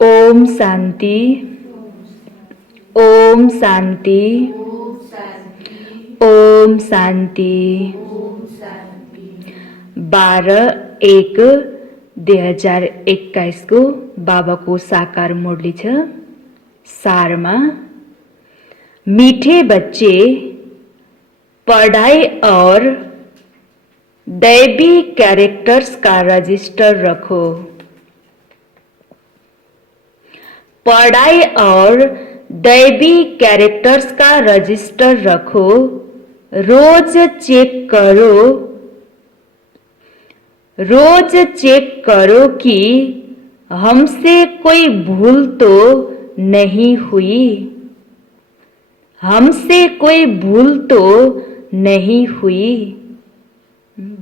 ओम शांति। ओम शांति। ओम शांति। 12/1/2021 को बाबाको साकार मुरली छ। सारमा मीठे बच्चे पढ़ाई और दैवी कैरेक्टर्स का रजिस्टर रखो। पढ़ाई और दैवी कैरेक्टर्स का रजिस्टर रखो। रोज चेक करो। रोज चेक करो कि हमसे कोई भूल तो नहीं हुई। हमसे कोई भूल तो नहीं हुई।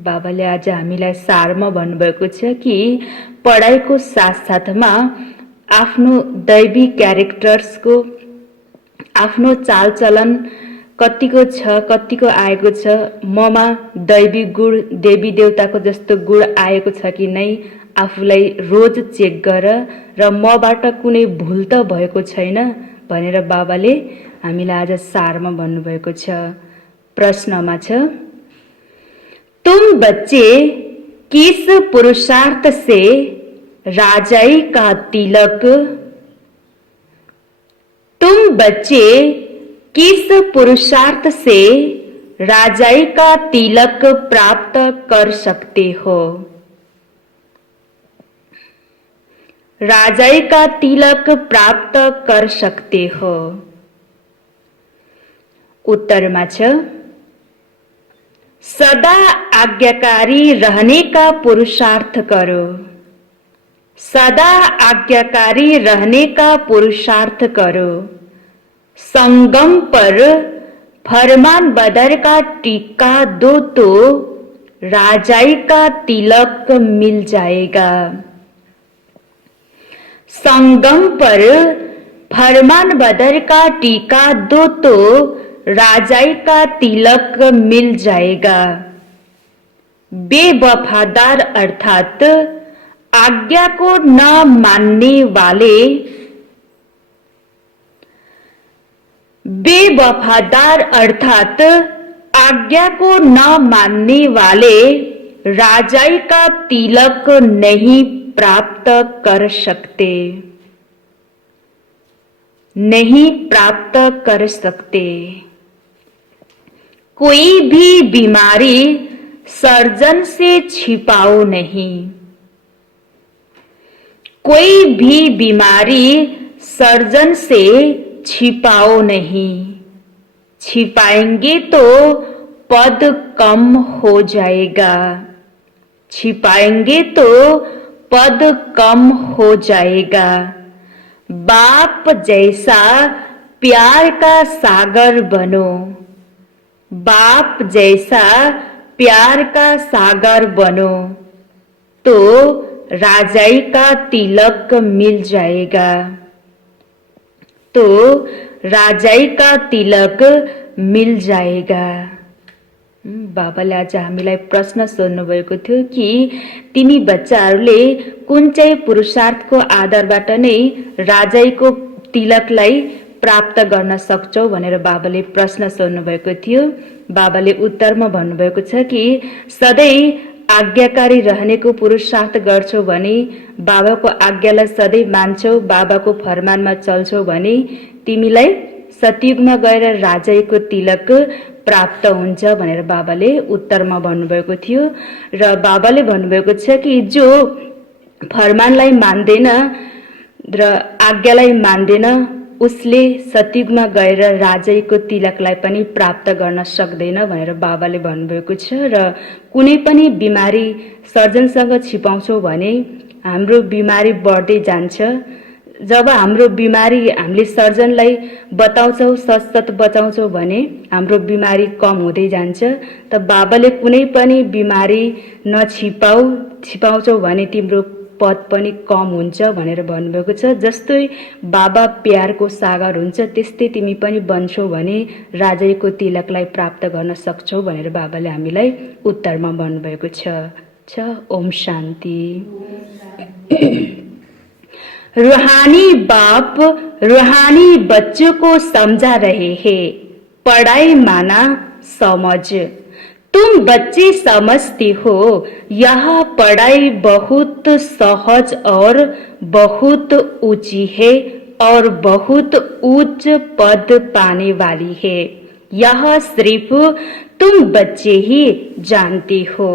बाबाले आज हामीलाई सारमा भन्नुभएको छ कि पढाइको साथसाथमा आफ्नो दैवी क्यारेक्टर्सको आफ्नो चालचलन कतिको छ, कतिको आएको छ, ममा दैवी गुण देवी देवताको जस्तो गुण आएको छ कि नै आफूलाई रोज चेक गर र मबाट कुनै भूल त भएको छैन भनेर बाबाले हामीलाई आज सारमा भन्नुभएको छ। प्रश्नमा छ, तुम बच्चे किस पुरुषार्थ से राजाई का तिलक तुम बच्चे किस पुरुषार्थ से राजाई का तिलक प्राप्त कर सकते हो? राजाई का तिलक प्राप्त कर सकते हो। उत्तरमा छ, सदा आज्ञाकारी रहने का पुरुषार्थ करो। सदा आज्ञाकारी रहने का पुरुषार्थ करो। संगम पर फरमान बदर का टीका दो तो राजाई का तिलक मिल जाएगा। संगम पर फरमान बदर का टीका दो तो राजाई का तिलक मिल जाएगा। बेवफादार अर्थात आज्ञा को न मानने वाले, बेवफादार अर्थात आज्ञा को न मानने वाले राजाई का तिलक नहीं प्राप्त कर सकते। नहीं प्राप्त कर सकते। कोई भी बीमारी सर्जन से छिपाओ नहीं। कोई भी बीमारी सर्जन से छिपाओ नहीं। छिपाएंगे तो पद कम हो जाएगा। छिपाएंगे तो पद कम हो जाएगा। बाप जैसा प्यार का सागर बनो। बाप जैसा प्यार का सागर बनो तो राजाई का तिलक मिल जाएगा। तो राजाई का तिलक मिल जाएगा। बाबाले आज हामीलाई प्रश्न सोध्नु भएको थियो कि तिमी बच्चाहरूले कुन चाहिँ पुरुषार्थको आधारबाट नै राजाईको तिलकलाई प्राप्त गर्न सक्छौ भनेर बाबाले प्रश्न सोध्नु भएको थियो। बाबाले उत्तरमा भन्नुभएको छ कि सधैँ आज्ञाकारी रहनेको पुरुषार्थ गर्छौ भने, बाबाको आज्ञालाई सधैँ मान्छौ, बाबाको फरमानमा चल्छौ भने तिमीलाई सतयुगमा गएर राजाईको तिलक प्राप्त हुन्छ भनेर बाबाले उत्तरमा भन्नुभएको थियो। र बाबाले भन्नुभएको छ कि जो फरमानलाई मान्दैन र आज्ञालाई मान्दैन उसले सतयुगमा गएर राजाईको तिलकलाई पनि प्राप्त गर्न सक्दैन भनेर बाबाले भन्नुभएको छ। र कुनै पनि बिमारी सर्जनसँग छिपाउँछौ भने हाम्रो बिमारी बढ्दै जान्छ। जब हाम्रो बिमारी हामीले सर्जनलाई बताउँछौ, सतसत बचाउँछौ भने हाम्रो बिमारी कम हुँदै जान्छ। त बाबाले कुनै पनि बिमारी नछिपाऊ, छिपाउँछौ भने तिम्रो पद पनि कम हुन्छ भनेर भन्नुभएको छ। जस्तै बाबा प्यारको सागर हुन्छ त्यस्तै तिमी पनि बन्छौ भने राजाईको तिलकलाई प्राप्त गर्न सक्छौ भनेर बाबाले हामीलाई उत्तरमा भन्नुभएको छ। ओम शान्ति। रूहानी बाप रूहानी बच्चों को समझा रहे हैं। पढ़ाई माना समझ। तुम बच्चे समझते हो यह पढ़ाई बहुत सहज और बहुत ऊंची है और बहुत उच्च पद पाने वाली है। यह सिर्फ तुम बच्चे ही जानते हो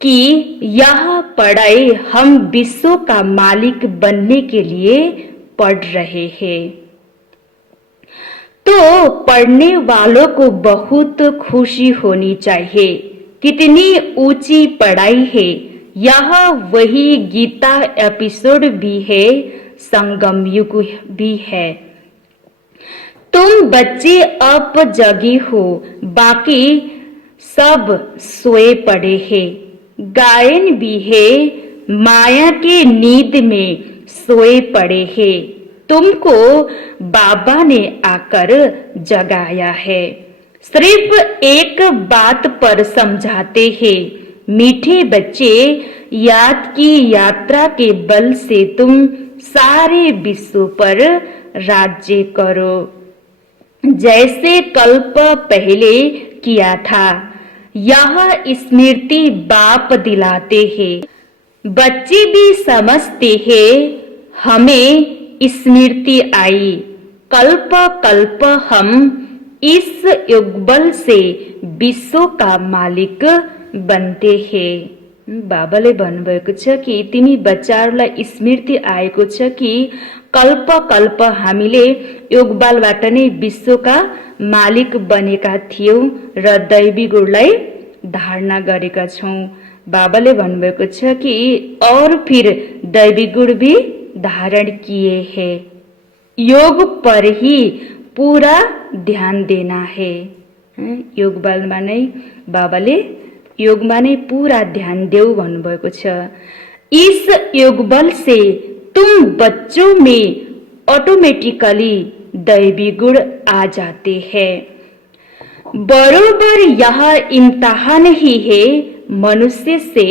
कि यह पढ़ाई हम विश्व का मालिक बनने के लिए पढ़ रहे हैं। तो पढ़ने वालों को बहुत खुशी होनी चाहिए। कितनी ऊंची पढ़ाई है। यह वही गीता एपिसोड भी है, संगम युग भी है। तुम बच्चे अब जगे हो, बाकी सब सोए पड़े हैं। गायन भी है, माया के नींद में सोए पड़े हैं। तुमको बाबा ने आकर जगाया है। सिर्फ एक बात पर समझाते हैं, मीठे बच्चे, याद की यात्रा के बल से तुम सारे विश्व पर राज्य करो, जैसे कल्प पहले किया था। यह स्मृति बाप दिलाते हैं। बच्चे भी समझते हैं हमें स्मृति आई। कल्प कल्प हम इस युगबल से विश्व का मालिक बनते हैं। बाबाले भन्नुभएको छ कि तिमी बच्चाहरूलाई स्मृति आएको छ कि कल्प कल्प हामीले योगबालबाट नै विश्वका मालिक बनेका थियौं र दैवी गुणलाई धारणा गरेका छौं। बाबाले भन्नुभएको छ कि और फिर दैवी गुण भी धारण किए हैं। योग पर ही पूरा ध्यान देना है। योगबालमा नै बाबाले योगमा नै पूरा ध्यान देऊ भन्नुभएको छ। इस योगबल से तुम बच्चों में ऑटोमेटिकली दैवी गुण आ जाते हैं। बरोबर यह इम्तिहान ही है मनुष्य से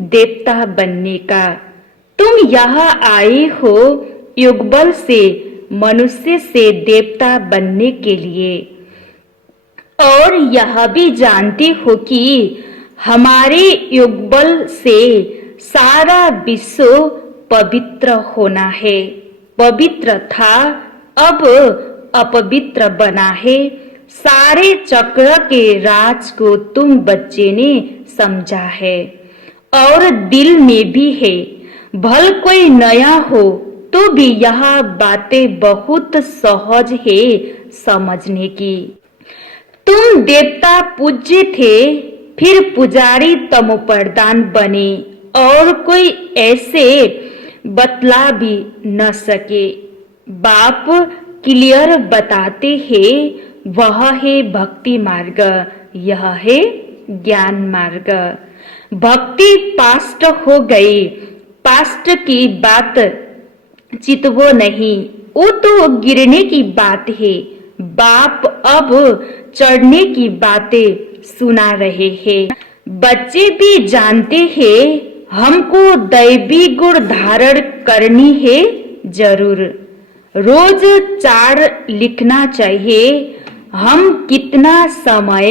देवता बनने का। तुम यहाँ आए हो युगबल से मनुष्य से देवता बनने के लिए, और यह भी जानते हो कि हमारे युगबल से सारा विश्व पवित्र होना है। पवित्र था, अब अपवित्र बना है। सारे चक्र के राज को तुम बच्चे ने समझा है और दिल में भी है। भल कोई नया हो तो भी यह बातें बहुत सहज है समझने की। तुम देवता पूज्य थे, फिर पुजारी तमोप्रधान बने और कोई ऐसे बतला भी न सके। बाप क्लियर बताते हैं, वह है भक्ति मार्ग, यह है ज्ञान मार्ग। भक्ति पास्ट हो गई, पास्ट की बात चितवो नहीं, वो तो गिरने की बात है। बाप अब चढ़ने की बातें सुना रहे हैं। बच्चे भी जानते हैं हमको दैवी गुण धारण करनी है जरूर। रोज 4 लिखना चाहिए, हम कितना समय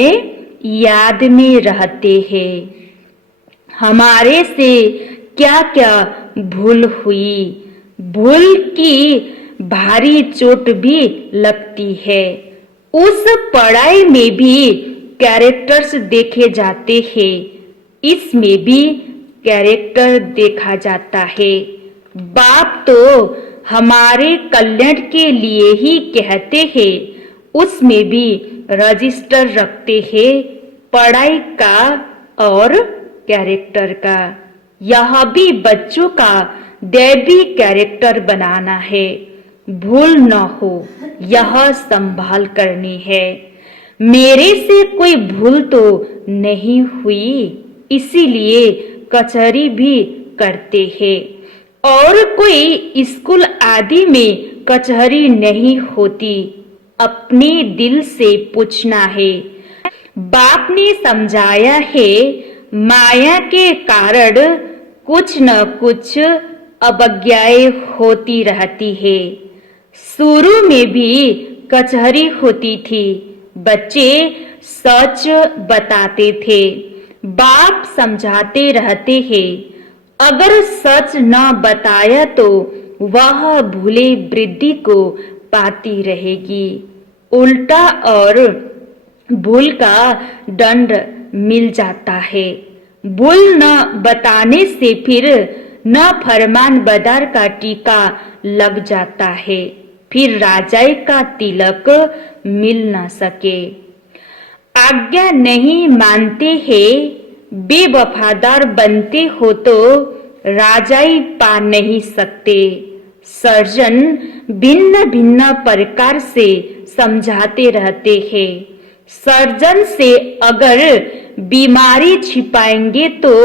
याद में रहते हैं, हमारे से क्या क्या भूल हुई। भूल की भारी चोट भी लगती है। उस पढ़ाई में भी कैरेक्टर्स देखे जाते हैं, इसमें भी कैरेक्टर देखा जाता है। बाप तो हमारे कल्याण के लिए ही कहते हैं, उसमें भी रजिस्टर रखते हैं पढ़ाई का और कैरेक्टर का। यह भी बच्चों का दैवी कैरेक्टर बनाना है, भूल न हो यह संभाल करनी है। मेरे से कोई भूल तो नहीं हुई, इसीलिए कचहरी भी करते हैं। और कोई स्कूल आदि में कचहरी नहीं होती, अपने दिल से पूछना है। बाप ने समझाया है, माया के कारण कुछ न कुछ अवज्ञाएं होती रहती है। शुरू में भी कचहरी होती थी, बच्चे सच बताते थे, बाप समझाते रहते हैं। अगर सच न बताया तो वह भूले वृद्धि को पाती रहेगी। उल्टा और भूल का दंड मिल जाता है। भूल न बताने से फिर न फरमान बदार का टीका लग जाता है, फिर राजाई का तिलक मिल न सके। आज्ञा नहीं मानते हैं, बेवफादार बनते हो तो राजाई पा नहीं सकते। सर्जन भिन्न भिन्न प्रकार से समझाते रहते हैं। सर्जन से अगर बीमारी छिपाएंगे तो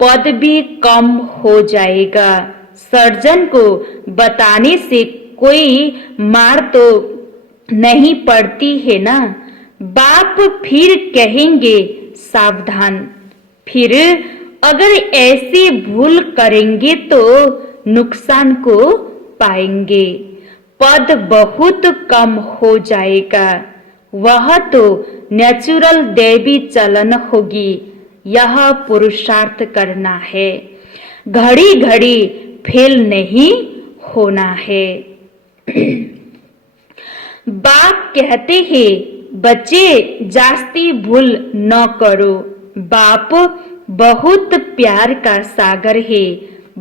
पद भी कम हो जाएगा। सर्जन को बताने से कोई मार तो नहीं पड़ती है ना। बाप फिर कहेंगे सावधान, फिर अगर ऐसी भूल करेंगे तो नुकसान को पाएंगे, पद बहुत कम हो जाएगा। वह तो नेचुरल देवी चलन होगी। यह पुरुषार्थ करना है, घड़ी घड़ी फेल नहीं होना है। बाप कहते हैं बच्चे जास्ती भूल न करो। बाप बहुत प्यार का सागर है,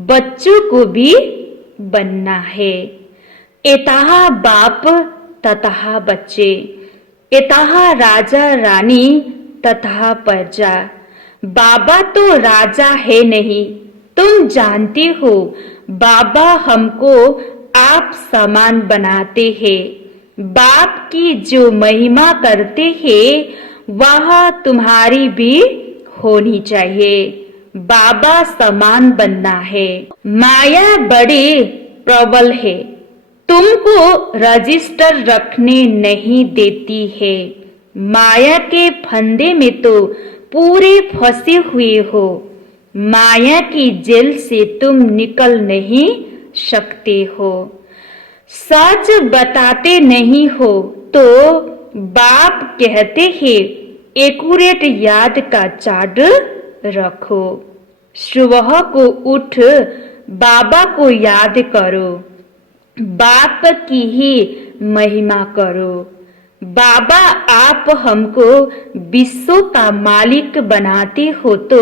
बच्चों को भी बनना है। एताहा बाप ततहा बच्चे, एताहा राजा रानी ततहा प्रजा। बाबा तो राजा है नहीं, तुम जानते हो। बाबा हमको आप समान बनाते हैं। बाप की जो महिमा करते हैं वह तुम्हारी भी होनी चाहिए। बाबा समान बनना है। माया बड़ी प्रबल है, तुमको रजिस्टर रखने नहीं देती है। माया के फंदे में तो पूरे फंसे हुए हो। माया की जेल से तुम निकल नहीं सकते हो। सच बताते नहीं हो तो बाप कहते हैं एक्यूरेट याद का चार्ट रखो। सुबह को उठ बाबा को याद करो, बाप की ही महिमा करो। बाबा आप हमको विश्व का मालिक बनाते हो तो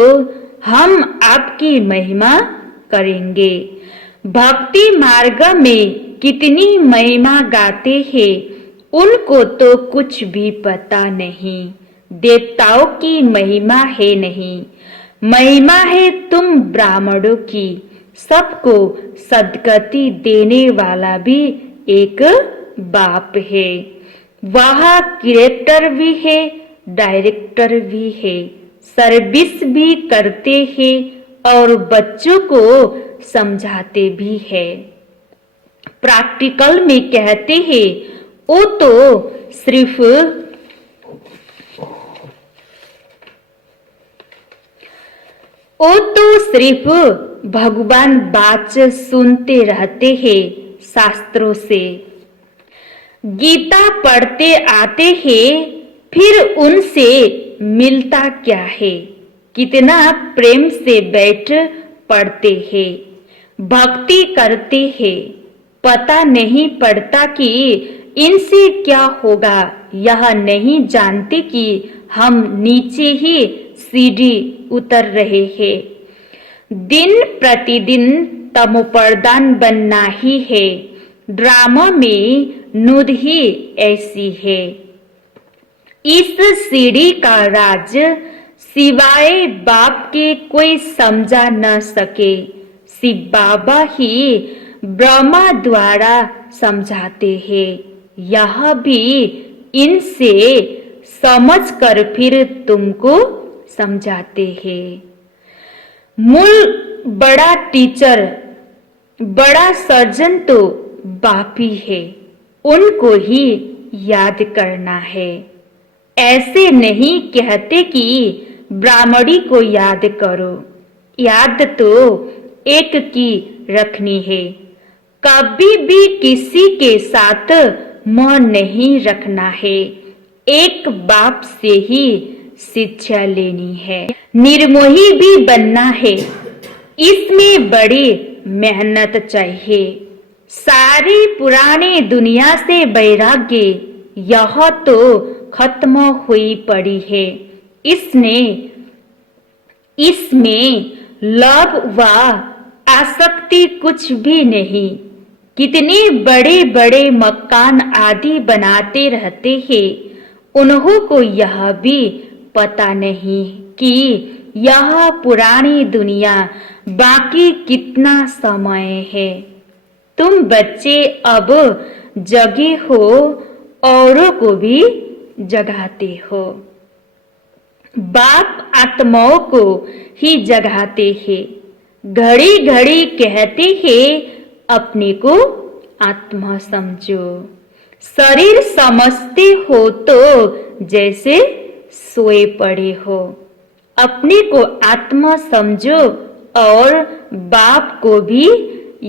हम आपकी महिमा करेंगे। भक्ति मार्ग में कितनी महिमा गाते हैं, उनको तो कुछ भी पता नहीं। देवताओं की महिमा है नहीं, महिमा है तुम ब्राह्मणों की। सबको सद्गति देने वाला भी एक बाप है। वह क्रिएटर भी है, डायरेक्टर भी है, सर्विस भी करते हैं और बच्चों को समझाते भी है। प्रैक्टिकल में कहते हैं वो तो सिर्फ भगवान बात सुनते रहते हैं शास्त्रों से। गीता पढ़ते आते हैं, फिर उनसे मिलता क्या है? कितना प्रेम से बैठ पढ़ते हैं, भक्ति करते हैं, पता नहीं पड़ता कि इनसे क्या होगा। यह नहीं जानते कि हम नीचे ही सीढ़ी उतर रहे हैं। दिन प्रतिदिन तमोप्रधान बनना ही है। ड्रामा में नुद ही ऐसी है। इस सीढ़ी का राज सिवाय बाप के कोई समझा न सके। शिव बाबा ही ब्रह्मा द्वारा समझाते हैं। यह भी इनसे समझ कर फिर तुमको समझाते हैं। मूल बड़ा टीचर, बड़ा सर्जन तो बाप ही है, उनको ही याद करना है। ऐसे नहीं कहते कि ब्राह्मणी को याद करो। याद तो एक की रखनी है। कभी भी किसी के साथ मोह नहीं रखना है। एक बाप से ही शिक्षा लेनी है। निर्मोही भी बनना है, इसमें बड़ी मेहनत चाहिए। सारी पुरानी दुनिया से वैराग्य यह तो खत्म हुई पड़ी है। इसमें लोभ व आसक्ति कुछ भी नहीं। कितने बड़े बड़े मकान आदि बनाते रहते हैं, उन्हों को यह भी पता नहीं कि यह पुरानी दुनिया बाकी कितना समय है। तुम बच्चे अब जगे हो, औरों को भी जगाते हो। बाप आत्माओं को ही जगाते हैं। घड़ी घड़ी कहते हैं अपने को आत्मा समझो। शरीर समझते हो तो जैसे सोए पड़े हो। अपने को आत्मा समझो और बाप को भी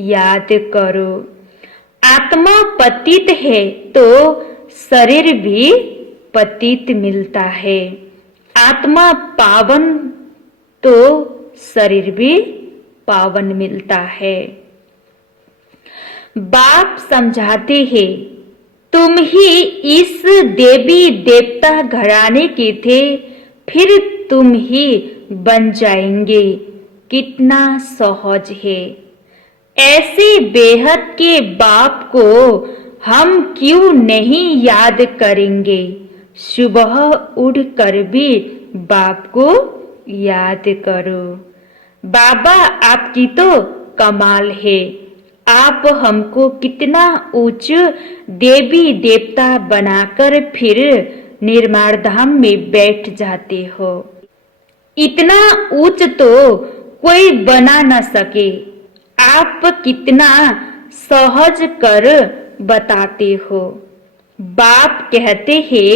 याद करो। आत्मा पतित है तो शरीर भी पतित मिलता है। आत्मा पावन तो शरीर भी पावन मिलता है। बाप समझाते हैं, तुम ही इस देवी देवता घराने के थे, फिर तुम ही बन जाएंगे। कितना सहज है। ऐसे बेहद के बाप को हम क्यों नहीं याद करेंगे। सुबह उठकर भी बाप को याद करो। बाबा आपकी तो कमाल है। आप हमको कितना ऊंच देवी देवता बनाकर फिर निर्माण धाम में बैठ जाते हो। इतना ऊंच तो कोई बना न सके। आप कितना सहज कर बताते हो। बाप कहते हैं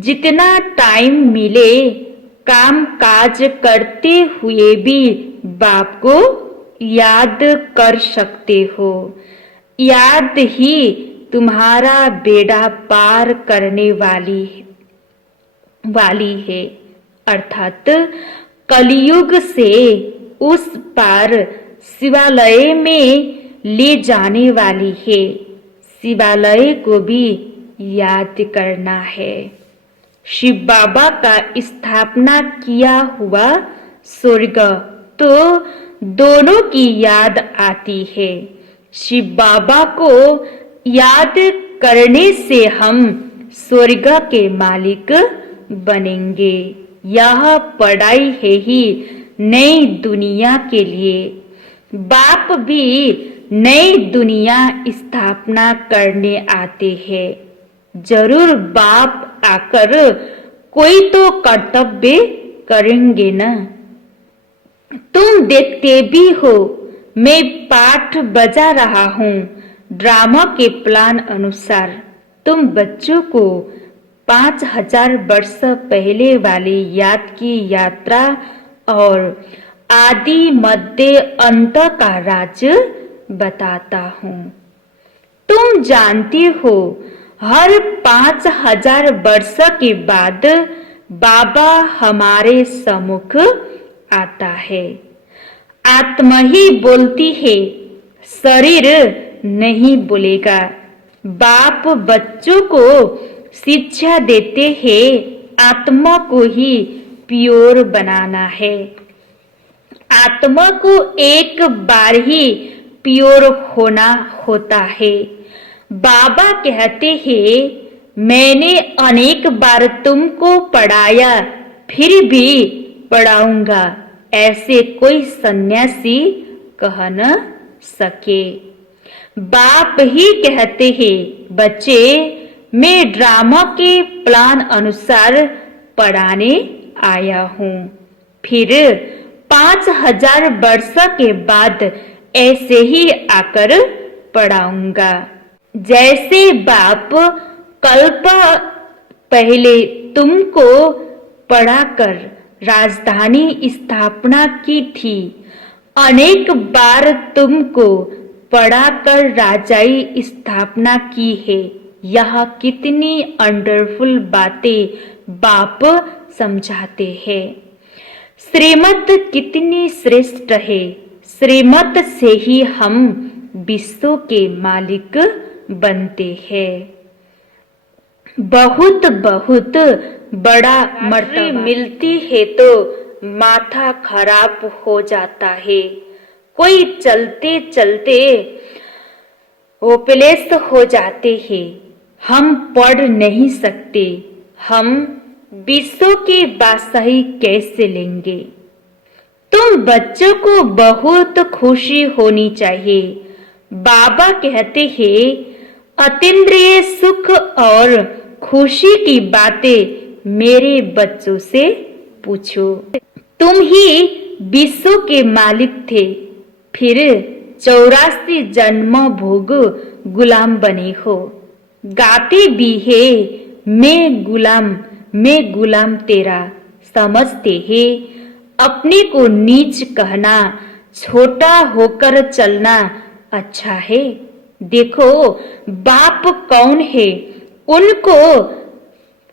जितना टाइम मिले काम काज करते हुए भी बाप को याद कर सकते हो। याद ही तुम्हारा बेड़ा पार करने वाली है। अर्थात कलयुग से उस पार शिवालय में ले जाने वाली है। शिवालय को भी याद करना है। शिव बाबा का स्थापना किया हुआ स्वर्ग तो दोनों की याद आती है। शिव बाबा को याद करने से हम स्वर्ग के मालिक बनेंगे। यह पढ़ाई है ही नई दुनिया के लिए। बाप भी नई दुनिया स्थापना करने आते हैं। जरूर बाप आकर कोई तो कर्तव्य करेंगे न। तुम देखते भी हो मैं पाठ बजा रहा हूँ ड्रामा के प्लान अनुसार। तुम बच्चों को 5000 वर्ष पहले वाली याद की यात्रा और आदि मध्य अंत का राज बताता हूँ। तुम जानते हो हर 5000 वर्ष के बाद बाबा हमारे सम्मुख आता है। आत्मा ही बोलती है, शरीर नहीं बोलेगा। बाप बच्चों को शिक्षा देते हैं आत्मा को ही प्योर बनाना है। आत्मा को एक बार ही प्योर होना होता है। बाबा कहते हैं मैंने अनेक बार तुमको पढ़ाया फिर भी पढ़ाऊंगा। ऐसे कोई सन्यासी कह न सके। बाप ही कहते हैं बच्चे मैं ड्रामा के प्लान अनुसार पढ़ाने आया हूँ। फिर 5000 वर्ष के बाद ऐसे ही आकर पढ़ाऊंगा। जैसे बाप कल्प पहले तुमको पढ़ाकर राजधानी स्थापना की थी, अनेक बार तुमको पढ़ाकर राजाई स्थापना की है। यह कितनी अंडरफुल बातें बाप समझाते हैं। श्रीमत कितनी श्रेष्ठ है। श्रीमत से ही हम विश्व के मालिक बनते हैं। बहुत बहुत बड़ा मर्तबा मिलती है तो माथा खराब हो जाता है। कोई चलते चलते होपलेस हो जाते हैं। हम पढ़ नहीं सकते, हम विश्व की बादशाही कैसे लेंगे। तुम बच्चों को बहुत खुशी होनी चाहिए। बाबा कहते हैं अतीन्द्रिय सुख और खुशी की बातें मेरे बच्चों से पूछो। तुम ही विश्व के मालिक थे, फिर 84 जन्म भोग गुलाम बने हो। गाते भी है मैं गुलाम तेरा। समझते हैं अपने को नीच कहना, छोटा होकर चलना अच्छा है। देखो बाप कौन है, उनको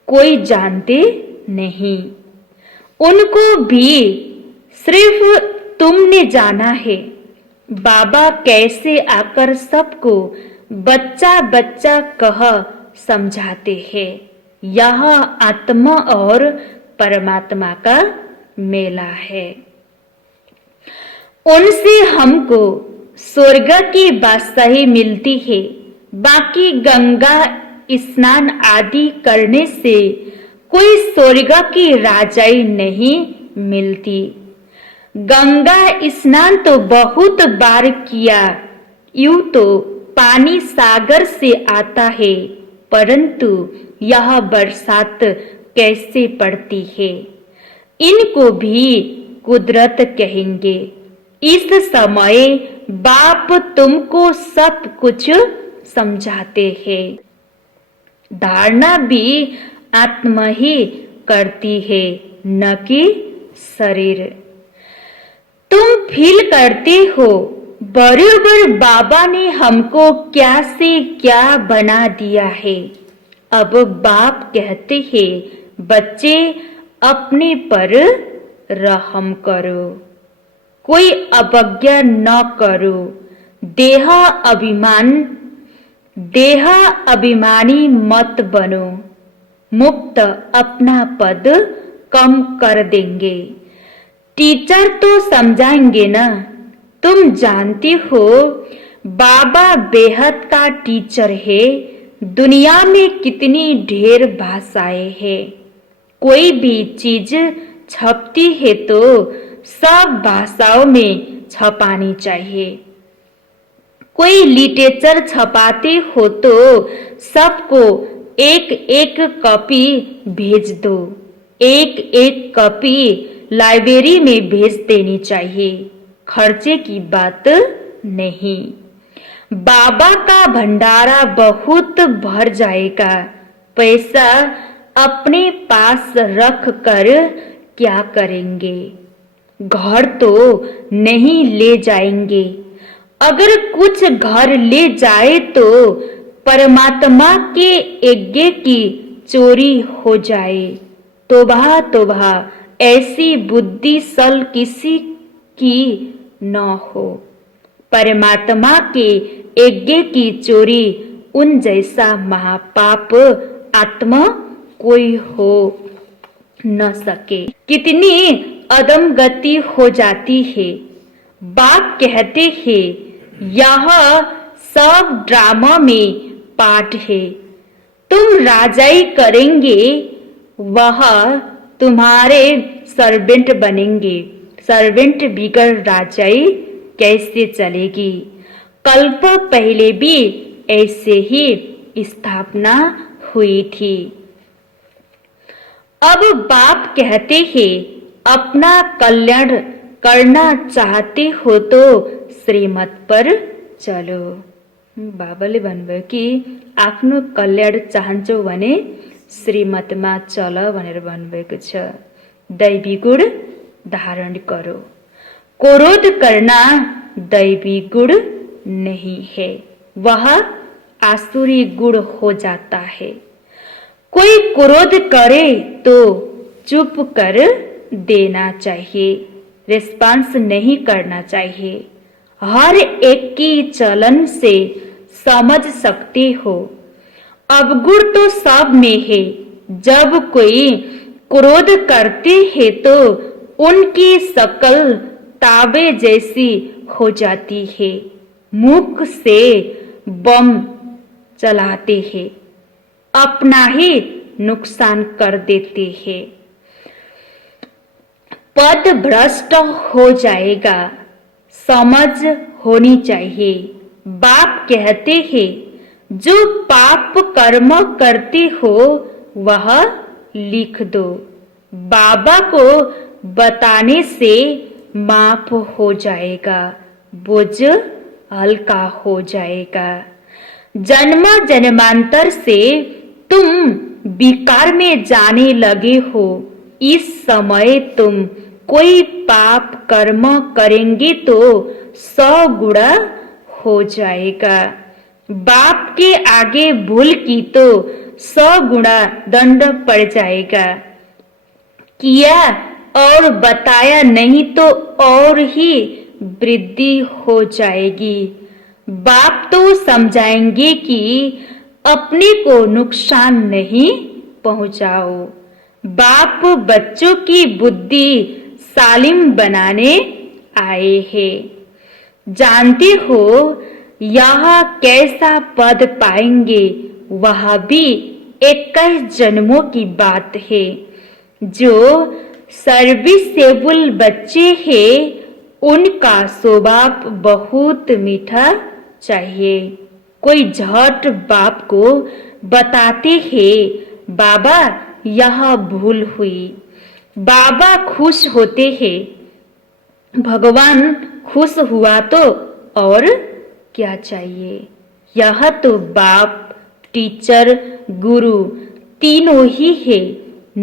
कोई जानते नहीं। उनको भी सिर्फ तुमने जाना है। बाबा कैसे आकर सबको बच्चा बच्चा कह समझाते हैं। यह आत्मा और परमात्मा का मेला है। उनसे हमको स्वर्ग की बादशाही मिलती है। बाकी गंगा स्नान आदि करने से कोई स्वर्ग की राजाई नहीं मिलती। गंगा स्नान तो बहुत बार किया। यूं तो पानी सागर से आता है, परंतु यह बरसात कैसे पड़ती है, इनको भी कुदरत कहेंगे। इस समय बाप तुमको सब कुछ समझाते हैं। धारणा भी आत्मा ही करती है, न कि शरीर। तुम फील करते हो बराबर बाबा ने हमको क्या से क्या बना दिया है। अब बाप कहते हैं बच्चे अपने पर रहम करो, कोई अवज्ञा न करो। देह अभिमानी मत बनो। मुक्त अपना पद कम कर देंगे। टीचर तो समझाएंगे ना। तुम जानती हो बाबा बेहद का टीचर है। दुनिया में कितनी ढेर भाषाएं हैं। कोई भी चीज छपती है तो सब भाषाओं में छपानी चाहिए। कोई लिटरेचर छपाते हो तो सबको एक एक कॉपी भेज दो। एक एक कॉपी लाइब्रेरी में भेज देनी चाहिए। खर्चे की बात नहीं। बाबा का भंडारा बहुत भर जाएगा। पैसा अपने पास रख कर क्या करेंगे। घर तो नहीं ले जाएंगे। अगर कुछ घर ले जाए तो परमात्मा के यज्ञ की चोरी हो जाए। तोबा तोबा, ऐसी बुद्धि सल किसी की न हो। परमात्मा के यज्ञ की चोरी उन जैसा महापाप आत्मा कोई हो न सके। कितनी अदम गति हो जाती है। बाप कहते हैं यह सब ड्रामा में पाठ है। तुम राजाई करेंगे, वह तुम्हारे सर्वेंट बनेंगे। सर्वेंट बिगड़ राजाई कैसे चलेगी। कल्प पहले भी ऐसे ही स्थापना हुई थी। अब बाप कहते हैं अपना कल्याण करना चाहते हो तो श्रीमत पर चलो। बाबाले भन्नुभयो कि आफ्नो कल्याण चाहन्छौ भने श्रीमतमा चल भनेर भन्नुभएको छ। दैवी गुण धारण करो। क्रोध करना दैवी गुण नहीं है, वह आसुरी गुण हो जाता है। कोई क्रोध करे तो चुप कर देना चाहिए, रिस्पांस नहीं करना चाहिए। हर एक की चलन से समझ सकते हो, अवगुण तो सब में है। जब कोई क्रोध करते हैं तो उनकी शकल ताबे जैसी हो जाती है, मुख से बम चलाते हैं, अपना ही नुकसान कर देते हैं। पद भ्रष्ट हो जाएगा, समझ होनी चाहिए। बाप कहते हैं जो पाप कर्म करते हो वह लिख दो, बाबा को बताने से माफ हो जाएगा, बोझ हल्का हो जाएगा। जन्म जन्मांतर से तुम विकार में जाने लगे हो, इस समय तुम कोई पाप कर्म करेंगे तो 100 गुणा हो जाएगा। बाप के आगे भूल की तो 100 गुणा दंड पड़ जाएगा। किया और बताया नहीं तो और ही वृद्धि हो जाएगी। बाप तो समझाएंगे कि अपने को नुकसान नहीं पहुंचाओ। बाप बच्चों की बुद्धि सालिम बनाने आए हैं। जानते हो यह कैसा पद पाएंगे, वह भी 21 जन्मों की बात है। जो सर्विसेबल बच्चे हैं उनका स्वभाव बहुत मीठा चाहिए। कोई झट बाप को बताते हैं बाबा यह भूल हुई, बाबा खुश होते हैं। भगवान खुश हुआ तो और क्या चाहिए। यह तो बाप, टीचर, गुरु तीनों ही है,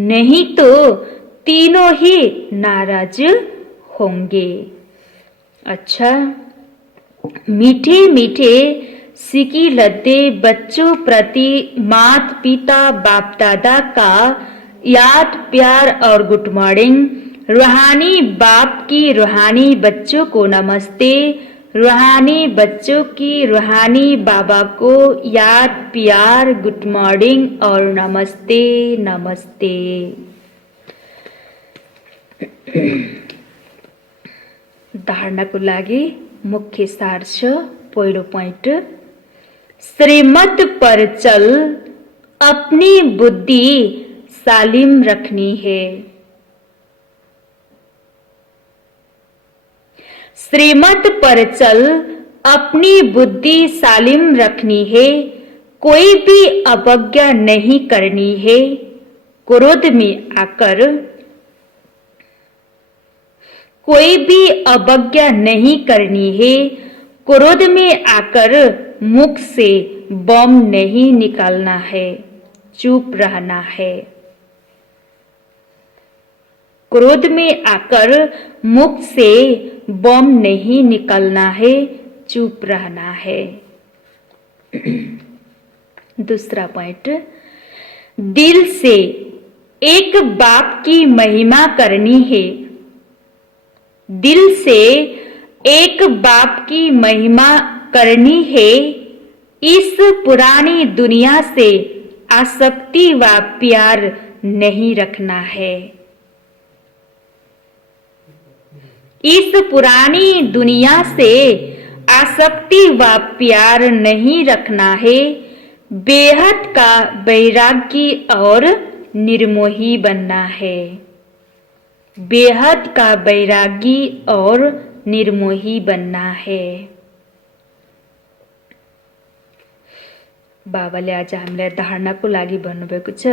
नहीं तो तीनों ही नाराज होंगे। अच्छा, मीठे मीठे सिकी लद्दे बच्चों प्रति माता पिता बाप दादा का याद प्यार और गुड मॉर्निंग। रूहानी बाप की रूहानी बच्चों को नमस्ते। रूहानी बच्चों की रूहानी बाबा को याद प्यार गुड मॉर्निंग और नमस्ते नमस्ते। धारणाको लागि मुख्य सार छ। पहिलो पोइन्ट, श्रीमत पर चल, अपनी बुद्धि सालिम रखनी है। श्रीमत पर चल, अपनी बुद्धि सालिम रखनी है। कोई भी अवज्ञा नहीं करनी है। क्रोध में आकर कोई भी अवज्ञा नहीं करनी है। क्रोध में आकर मुख से बम नहीं निकालना है, चुप रहना है। क्रोध में आकर मुख से बम नहीं निकलना है, चुप रहना है। दूसरा पॉइंट, दिल से एक बाप की महिमा करनी है। दिल से एक बाप की महिमा करनी है। इस पुरानी दुनिया से आसक्ति व प्यार नहीं रखना है। इस पुरानी दुनिया से आसक्ति व प्यार नहीं रखना है। बेहद का वैरागी और निर्मोही बनना है। बेहद का वैरागी और निर्मोही बनना है। बाबाले आज हामीलाई धारणाको लागि भन्नुभएको छ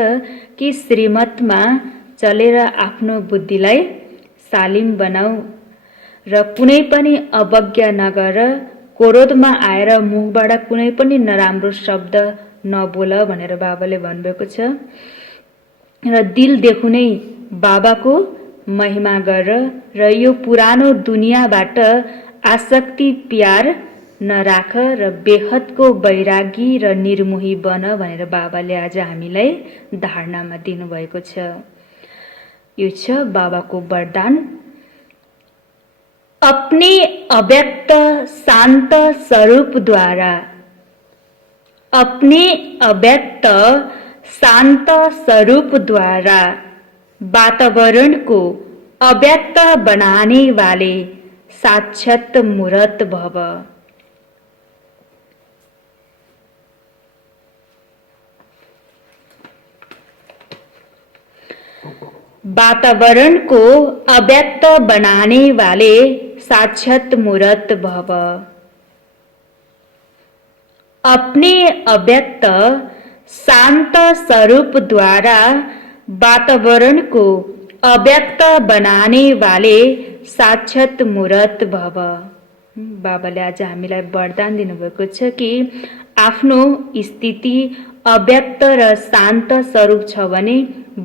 कि श्रीमतमा चलेर आफ्नो बुद्धिलाई सालिम बनाऊ र कुनै पनि अवज्ञा नगर। क्रोधमा आएर मुखबाट कुनै पनि नराम्रो शब्द नबोल भनेर बाबाले भन्नुभएको छ। र दिलदेखि नै बाबाको महिमा गर र यो पुरानो दुनियाँबाट आसक्ति प्यार नराख र बेहदको वैरागी र निर्मोही बन भनेर बाबाले आज हामीलाई धारणामा दिनुभएको छ। यो छ बाबाको वरदान। अपने अव्यक्त शान्त स्वरूपद्वारा, अपने अव्यक्त शान्त स्वरूपद्वारा वातावरण को अव्यक्त बनाने वाले साक्षात मूर्त भव। वातावरण को अव्यक्त बनाने वाले साक्षात मूर्त भव। अपने अव्यक्त शांत स्वरूप द्वारा वातावरण को अव्यक्त बनाने वाले साक्षात मूर्त भव। बाबाले आज हामीलाई वरदान दिनुभएको छ कि आफ्नो स्थिति अव्यक्त र शान्त स्वरूप छ भने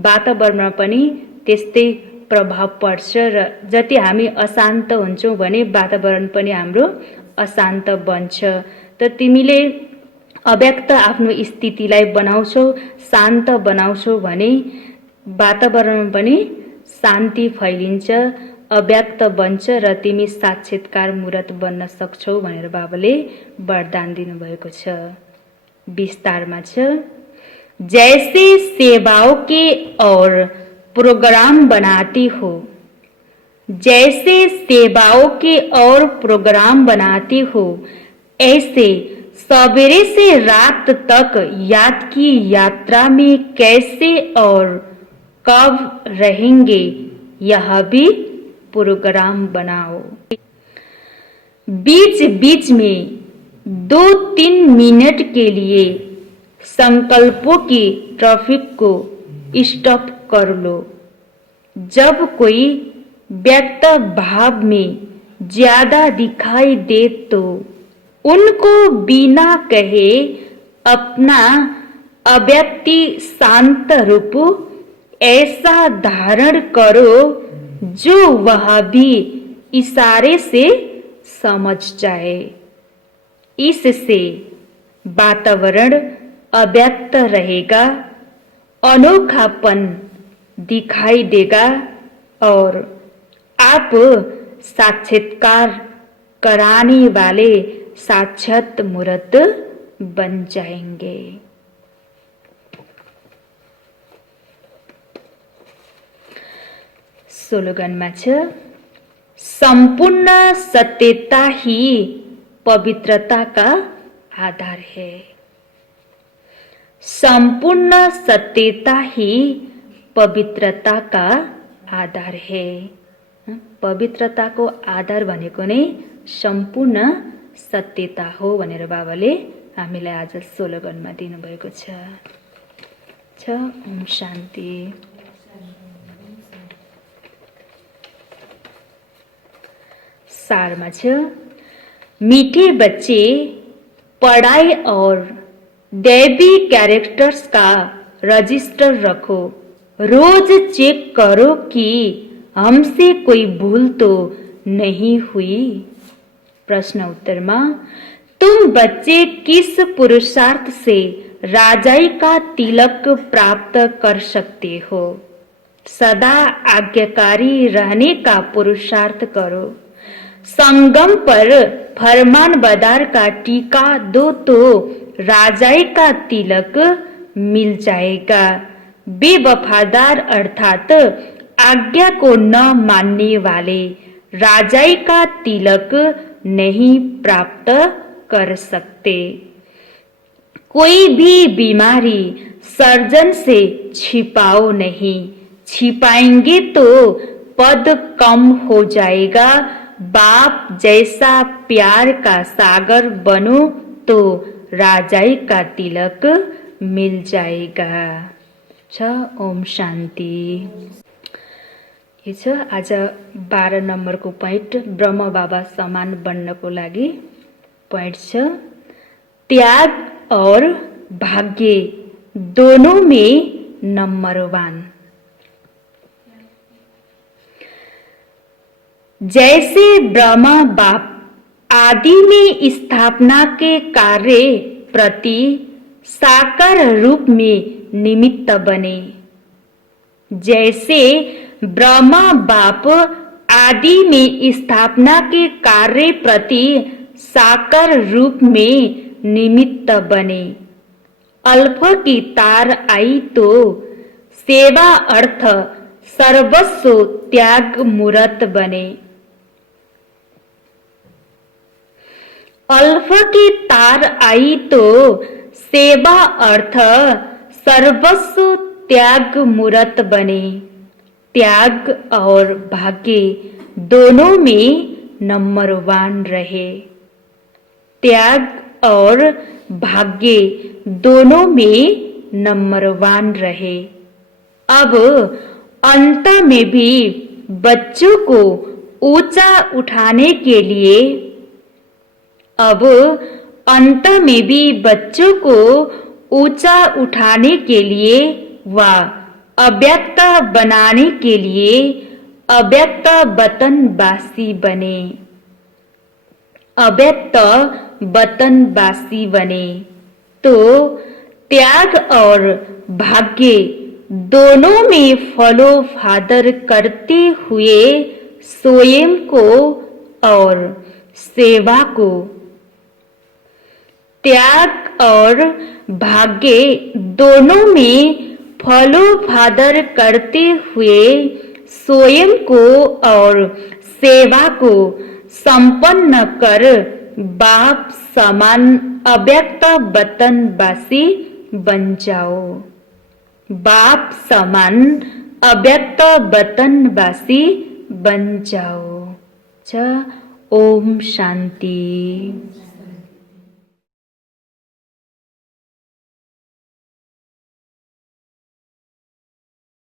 वातावरणमा पनि त्यस्तै प्रभाव पर्छ र जति हामी अशान्त हुन्छौं भने वातावरण पनि हाम्रो अशान्त बन्छ। त तिमीले अव्यक्त आफ्नो स्थितिलाई बनाउँछौ, शान्त बनाउँछौ भने वातावरणमा पनि शान्ति फैलिन्छ, अव्यक्त बन्छ र तिमी साक्षात्कार मूर्त बन्न सक्छौ भनेर बाबाले वरदान दिनुभएको छ। विस्तारमा छ, जैसे सेवाओं के और प्रोग्राम बनाती हो, जैसे सेवाओं के और प्रोग्राम बनाती हो, ऐसे सवेरे से रात तक याद की यात्रा में कैसे और कब रहेंगे यह भी प्रोग्राम बनाओ। बीच बीच में 2-3 मिनट के लिए संकल्पों की ट्रैफिक को स्टॉप कर लो। जब कोई व्यक्त भाव में ज्यादा दिखाई दे तो उनको बिना कहे अपना अव्यक्ति शांत रूप ऐसा धारण करो जो वह भी इशारे से समझ जाए। इससे वातावरण अव्यक्त रहेगा, अनोखापन दिखाई देगा और आप साक्षात्कार कराने वाले साक्षात मूर्त बन जाएंगे। स्लोगनमा छ, संपूर्ण सत्यता ही पवित्रता का आधार है। संपूर्ण सत्यता ही पवित्रता का आधार है। पवित्रताको आधार भनेको नै सम्पूर्ण सत्यता हो भनेर बाबाले हामीलाई आज स्लोगनमा दिनुभएको छ। ओम शान्ति। सारमा छ, मीठे बच्चे पढ़ाई और दैवी कैरेक्टर्स का रजिस्टर रखो। रोज चेक करो कि हमसे कोई भूल तो नहीं हुई। प्रश्न उत्तर में, तुम बच्चे किस पुरुषार्थ से राजाई का तिलक प्राप्त कर सकते हो? सदा आज्ञाकारी रहने का पुरुषार्थ करो। संगम पर फरमानबरदार का टीका दो तो राजाई का तिलक मिल जाएगा। बेवफादार अर्थात आज्ञा को न मानने वाले राजाई का तिलक नहीं प्राप्त कर सकते। कोई भी बीमारी सर्जन से छिपाओ नहीं, छिपाएंगे तो पद कम हो जाएगा। बाप जैसा प्यार का सागर बनो तो राजाई का तिलक मिल जाएगा। ओम शान्ति। यो छ आज 12 नम्बरको पोइन्ट, ब्रह्म बाबा समान बन्नको लागि पोइन्ट छ, त्याग और भाग्य दोनों में नंबर 1। जैसे ब्रह्मा बाप आदि में स्थापना के कार्य प्रति साकार रूप में निमित्त बने। जैसे ब्रह्मा बाप आदि में स्थापना के कार्य प्रति साकार रूप में निमित्त बने। अल्फ की तार आई तो सेवा अर्थ सर्वस्व त्याग मूर्त बने। अल्फ की तार आई तो सेवा अर्थ सर्वस्व त्याग मूर्त बने। त्याग और भाग्य दोनों में नंबर 1 रहे। त्याग और भाग्य दोनों में नंबर 1 रहे। अब अंत में भी बच्चों को ऊंचा उठाने के लिए व अव्यक्त बनाने के लिए अव्यक्त वतनवासी बने। अव्यक्त वतनवासी बने तो त्याग और भाग्य दोनों में फलोफादर करते हुए स्वयं को और सेवा को। त्याग और भाग्य दोनों में फलोफादर करते हुए स्वयं को और सेवा को संपन्न कर बाप समान अव्यक्त वतनवासी बन जाओ। बाप समान अव्यक्त वतनवासी बन जाओ। ओम शांति।